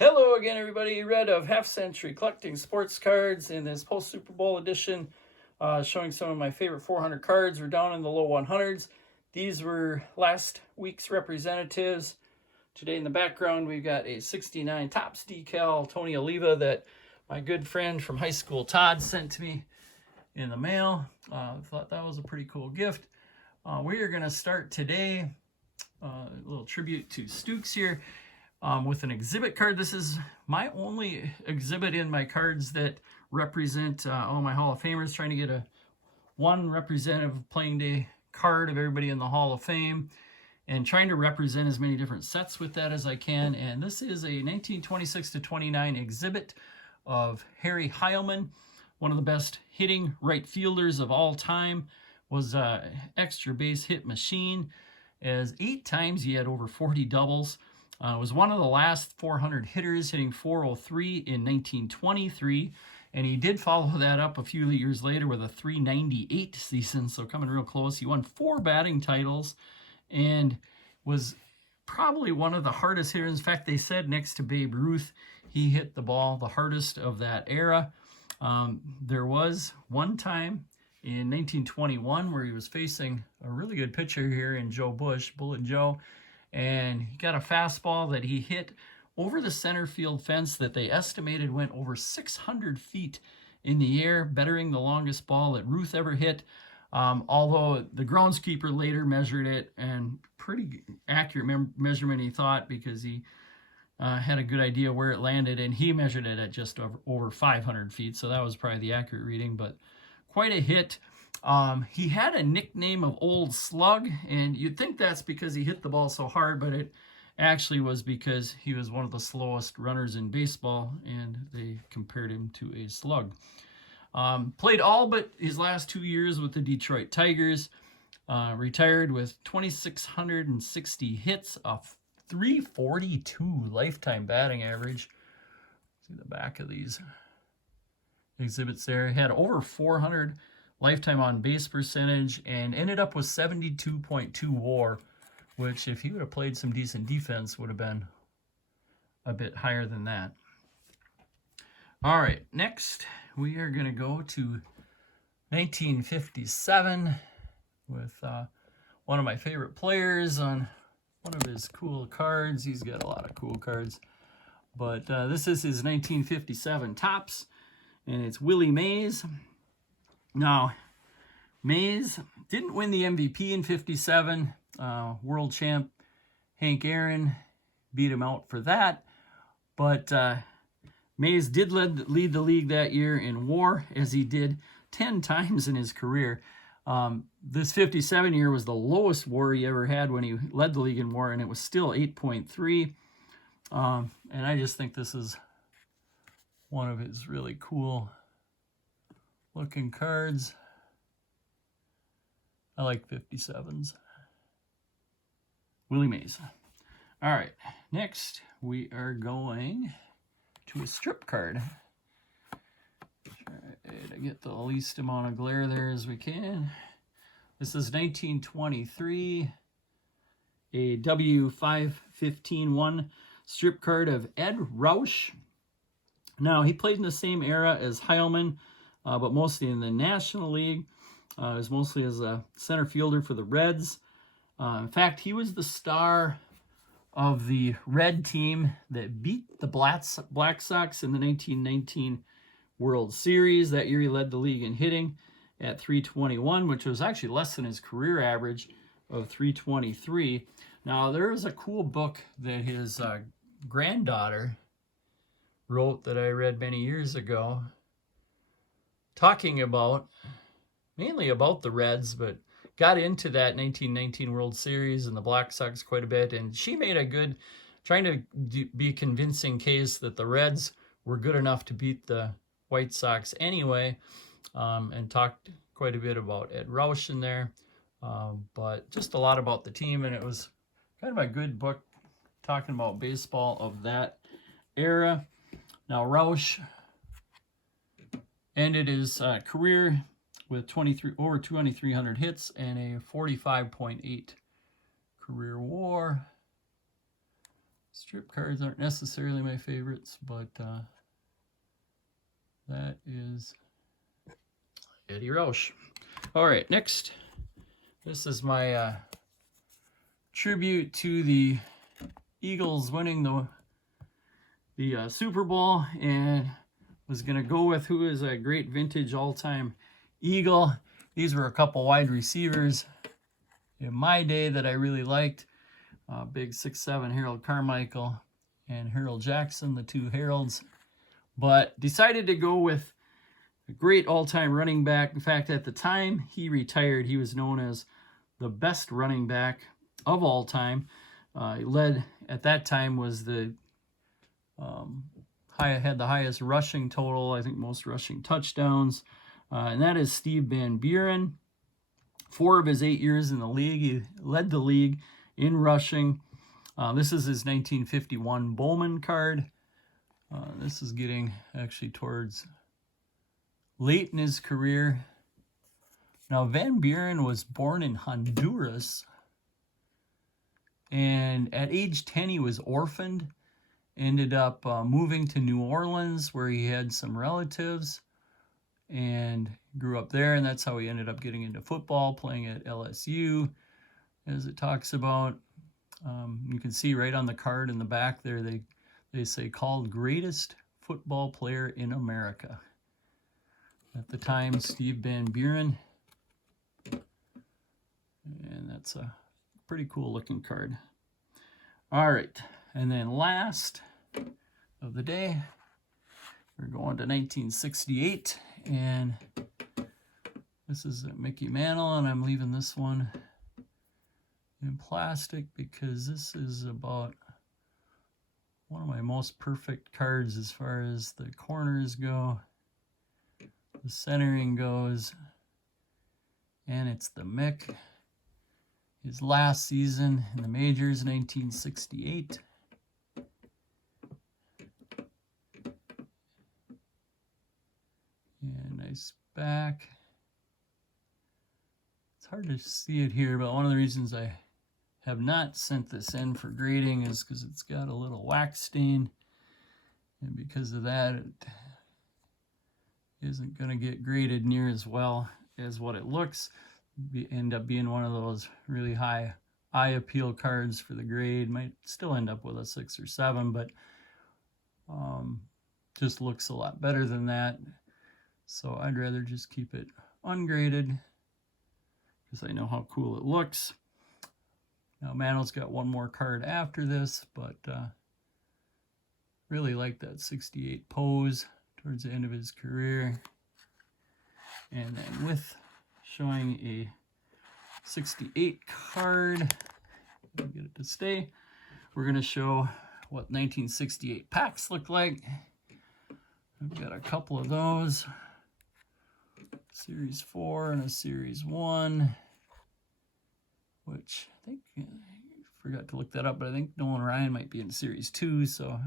Hello again, everybody. Red of Half Century collecting sports cards in this post Super Bowl edition, showing some of my favorite 400 cards. We're down in the low 100s. These were last week's representatives. Today in the background, we've got a 69 Topps decal Tony Oliva that my good friend from high school, Todd, sent to me in the mail. Thought that was a pretty cool gift. We are going to start today, a little tribute to Stukes here. With an exhibit card. This is my only exhibit in my cards that represent all my Hall of Famers, trying to get one representative playing day card of everybody in the Hall of Fame and trying to represent as many different sets with that as I can. And this is a 1926-29 exhibit of Harry Heilmann, one of the best hitting right fielders of all time. Was an extra base hit machine, as 8 times he had over 40 doubles. Was one of the last 400 hitters, hitting 403 in 1923, and he did follow that up a few years later with a 398 season, so coming real close. He won 4 batting titles and was probably one of the hardest hitters. In fact, they said next to Babe Ruth, he hit the ball the hardest of that era. There was one time in 1921 where he was facing a really good pitcher here in Joe Bush, Bullet Joe, and he got a fastball that he hit over the center field fence that they estimated went over 600 feet in the air, bettering the longest ball that Ruth ever hit. Although the groundskeeper later measured it, and pretty accurate measurement he thought, because he had a good idea where it landed, and he measured it at just over 500 feet, so that was probably the accurate reading, but quite a hit. He had a nickname of Old Slug, and you'd think that's because he hit the ball so hard, but it actually was because he was one of the slowest runners in baseball, and they compared him to a slug. Played all but his last 2 years with the Detroit Tigers. Retired with 2,660 hits, a 342 lifetime batting average. See the back of these exhibits there. He had over 400 lifetime on base percentage and ended up with 72.2 WAR, which if he would have played some decent defense would have been a bit higher than that. All right, next we are going to go to 1957 with one of my favorite players on one of his cool cards. He's got a lot of cool cards, but this is his 1957 Topps, and it's Willie Mays. Now, Mays didn't win the MVP in 57. World champ Hank Aaron beat him out for that. But Mays did lead the league that year in WAR, as he did 10 times in his career. This 57 year was the lowest WAR he ever had when he led the league in WAR, and it was still 8.3. And I just think this is one of his really cool looking cards. I like 57s. Willie Mays. All right, next we are going to a strip card. Try to get the least amount of glare there as we can. This is 1923, a W515-1 strip card of Ed Roush. Now, he played in the same era as Heilmann, but mostly in the National League. He was mostly as a center fielder for the Reds. In fact, he was the star of the Red team that beat the Black Sox in the 1919 World Series. That year he led the league in hitting at 321, which was actually less than his career average of 323. Now, there is a cool book that his granddaughter wrote that I read many years ago, talking about, mainly about the Reds, but got into that 1919 World Series and the Black Sox quite a bit. And she made a good, trying to be a convincing case that the Reds were good enough to beat the White Sox anyway, and talked quite a bit about Ed Roush in there, but just a lot about the team. And it was kind of a good book talking about baseball of that era. Now, Roush ended his career with over 2,300 hits and a 45.8 career WAR. Strip cards aren't necessarily my favorites, but that is Eddie Roush. All right, next. This is my tribute to the Eagles winning the Super Bowl, and was going to go with who is a great vintage all-time Eagle. These were a couple wide receivers in my day that I really liked. Big 6'7" Harold Carmichael and Harold Jackson, the two Harolds. But decided to go with a great all-time running back. In fact, at the time he retired, he was known as the best running back of all time. He led, at that time, was the had the highest rushing total, I think most rushing touchdowns, and that is Steve Van Buren. 4 of his 8 years in the league, he led the league in rushing. This is his 1951 Bowman card. This is getting actually towards late in his career. Now, Van Buren was born in Honduras, and at age 10 he was orphaned. Ended up moving to New Orleans, where he had some relatives, and grew up there, and that's how he ended up getting into football, playing at LSU, as it talks about. You can see right on the card in the back there, they say called greatest football player in America. At the time, Steve Van Buren. And that's a pretty cool looking card. All right, and then last of the day, we're going to 1968, and this is Mickey Mantle, and I'm leaving this one in plastic because this is about one of my most perfect cards as far as the corners go, the centering goes, and it's the Mick. His last season in the majors, 1968. And nice back. It's hard to see it here, but one of the reasons I have not sent this in for grading is because it's got a little wax stain. And because of that, it isn't going to get graded near as well as what it looks. End up being one of those really high eye appeal cards for the grade. Might still end up with a 6 or 7, but just looks a lot better than that. So I'd rather just keep it ungraded because I know how cool it looks. Now Mantle's got one more card after this, but really like that 68 pose towards the end of his career. And then with showing a 68 card, get it to stay, we're going to show what 1968 packs look like. I've got a couple of those. Series 4 and a Series 1, which I think, I forgot to look that up, but I think Nolan Ryan might be in Series 2, so I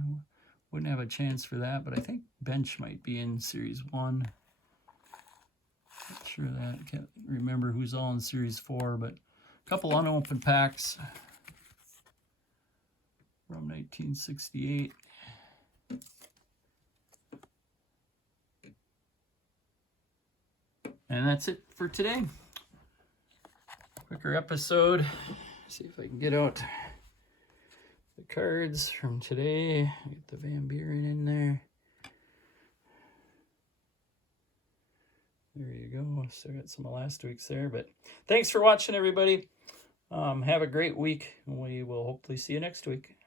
wouldn't have a chance for that, but I think Bench might be in Series 1. Not sure of that. I can't remember who's all in Series 4, but a couple unopened packs from 1968. And that's it for today. Quicker episode. See if I can get out the cards from today. Get the Van Buren in there. There you go. Still got some of last week's there. But thanks for watching, everybody. Have a great week. We will hopefully see you next week.